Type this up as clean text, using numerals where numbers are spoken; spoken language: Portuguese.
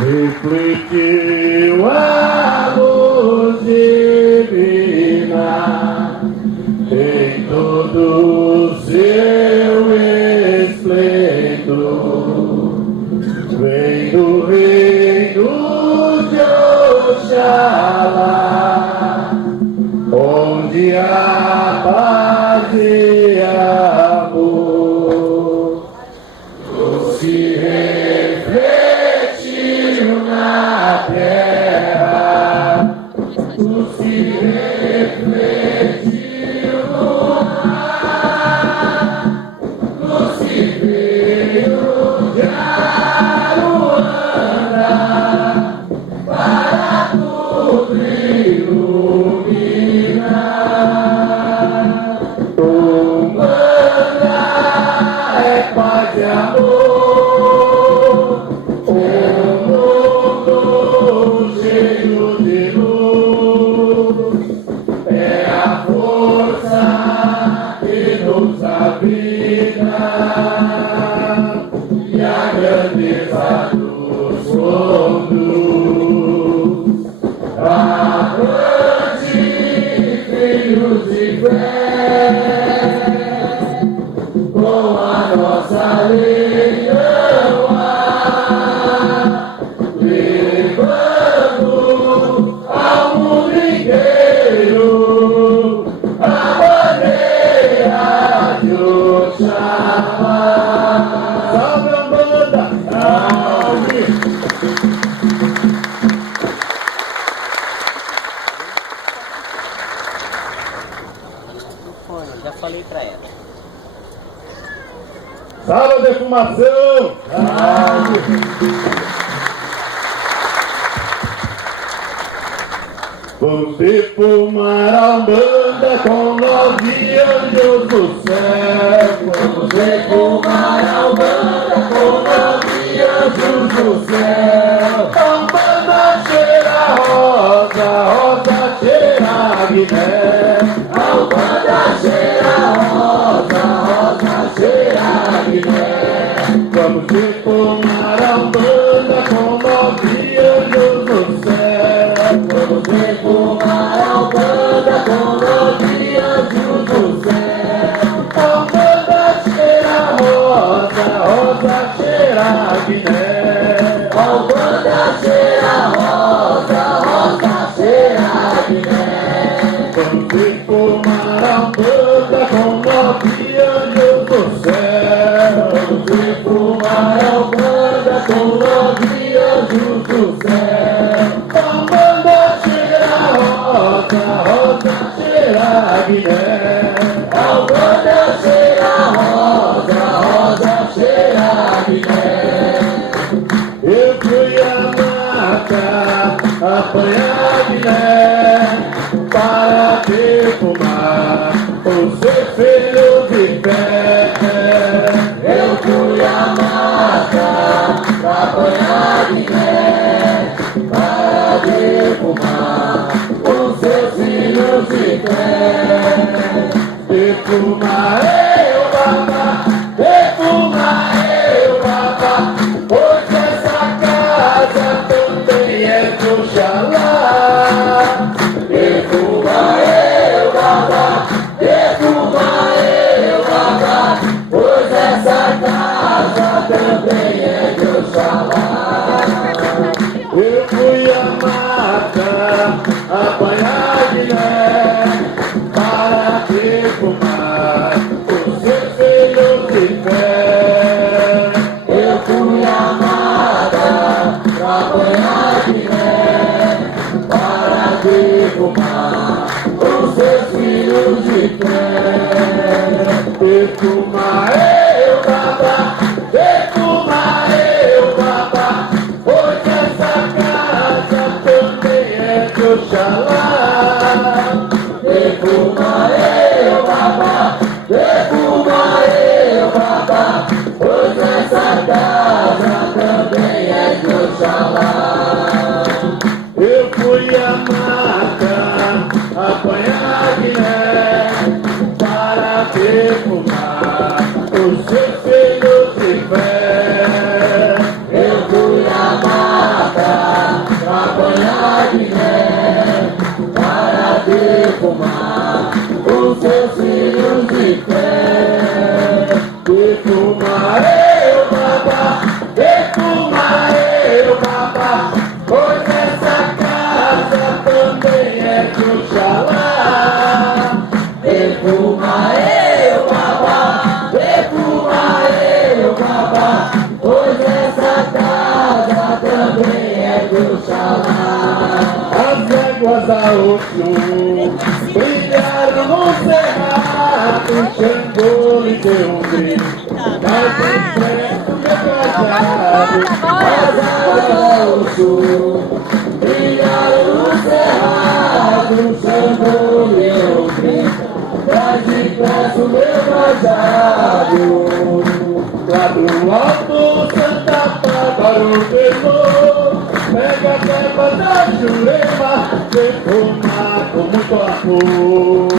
Refletiu a luz divina em todo o seu esplendor. Vem do reino de Oxalá, onde há paz e amor. Se refletiu na terra, se refletiu no mar, se veio de Aruanda para tudo iluminar. Umbanda é paz e amor. E a grandeza dos mundos, avante, filhos de fé, com a nossa legião, levando ao mundo inteiro a bandeira de Oxalá. Salve a banda! Salve! Já falei pra ela. Salve a defumação! Salve! Vamos defumar a Umbanda com 9 anjos do céu. Vamos defumar a Umbanda com 9 anjos do céu. A Umbanda cheira rosa, rosa cheira guiné. A Umbanda cheira rosa, rosa cheira guiné. Vamos defumar a Umbanda com 9 anjos do céu. Vamos defumar a Umbanda com 9 anjos do céu. A Umbanda cheira rosa, rosa cheira guiné. A Umbanda cheira rosa, rosa cheira guiné. Vamos defumar a Umbanda com 9 anjos do céu. Vamos defumar a Umbanda com 9 anjos do céu. A Umbanda cheira rosa, rosa cheira guiné. A Umbanda cheira rosa, rosa cheira guiné. Eu fui a mata apanhar guiné para defumar os seus filhos de fé. Eu fui a mata apanhar guiné para defumar os seus filhos de fé. Defumar eu, babá, defumar eu, babá, pois essa casa também é do Oxalá. Defumar eu, babá, defumar eu, babá, pois essa casa também é de Oxalá. Eu fui a mata apanhar guiné para defumar os seus filhos de fé. Eu fui a mata apanhar guiné para defumar os seus filhos de fé. Defumar eu, babá, defumar eu, babá, pois essa casa também é de Oxalá. Defumar eu, babá, defumar eu, babá, pois essa casa também é de Oxalá. Eu fui a mata apanhar guiné para defumar os seus filhos de Defumaê, o Baba, defumaê, o Baba, pois essa casa também é do Xalá. Defumaê, o Baba, defumaê, o Baba, pois essa casa também é do Xalá. As éguas da Oxum brilharam no cerrado, Xangô lhe deu um grito, mas em preto quebrado. As éguas da Oxum brilharam no cerrado, Xangô lhe deu um grito, mas depressa o meu machado. Lá do alto, Santa Bárbara ordenou, pega a terra da Jurema, defuma com muito amor.